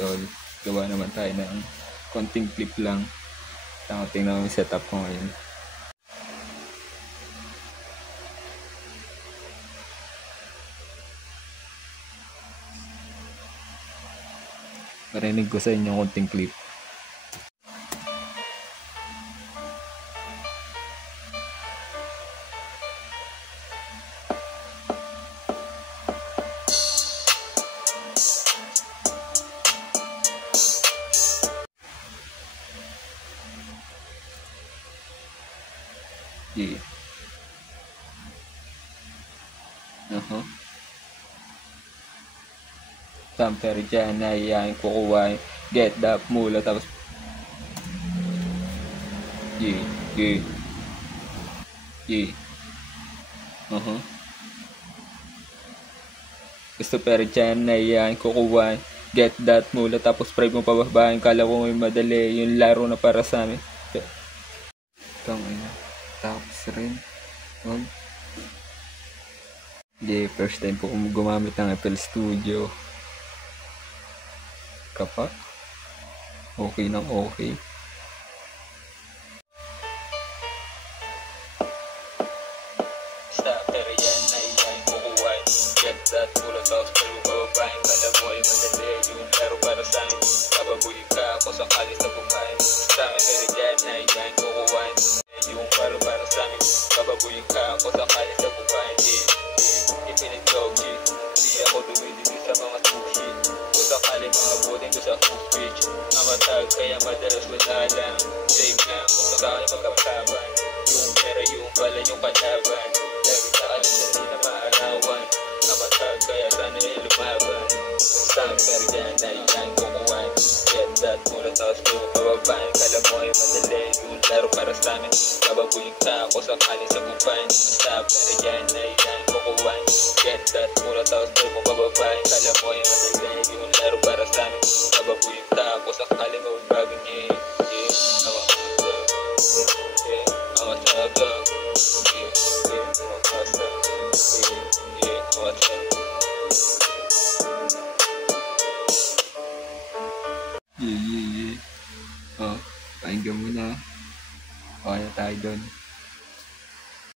Tol, gawa naman tayo ng konting clip lang. Tingnan mo yung setup ko ngayon. Marinig ko sa inyo konting clip. Yeah. Samper dyan na yan, kukuha, get up mula, tapos yeah. Gusto pero dyan na yan, kukuha, get that mula, tapos pray mo pababahin, kala ko may madali, yung laro na para sa amin. Tapos rin, hindi, first time ko gumamit ng FL Studio. Kapak, okay nang okay. Starter yan na yan, kukuha, get that mula, tapos pray mo pababahin, kala mo ay madali, yung laro para sa amin. Kababuyin ka ako sakali sa buhay. Sa amin pero dyan na yan, kukuha, yung laro para sa amin. Kababuyin ka ako sakali sa buhay. Ipinag-doggy, di ako dumidili sa mga sushi. Kung sakali mga buting ko sa food-speech, namatag kaya madalas wala lang. Save na kung sakali magkapsaban, yung pera yung pala yung kalaban. Lagi sa alis na di na maarawan, namatag kaya sana lumaban. Samper dyan na yan, kukuha, get that mula, tapos pray mo pababahin, kala mo ay madali, yung laro para sa amin. Kababuyin ka ako sakali sa buwan. Samper dyan na yan, kukuha, get that mula, tapos pray mo pababahin, kala mo ay madali, yung laro para sa amin. Kababuyin ka ako sakali magbagong pakinggan mo na. Okay na tayo doon.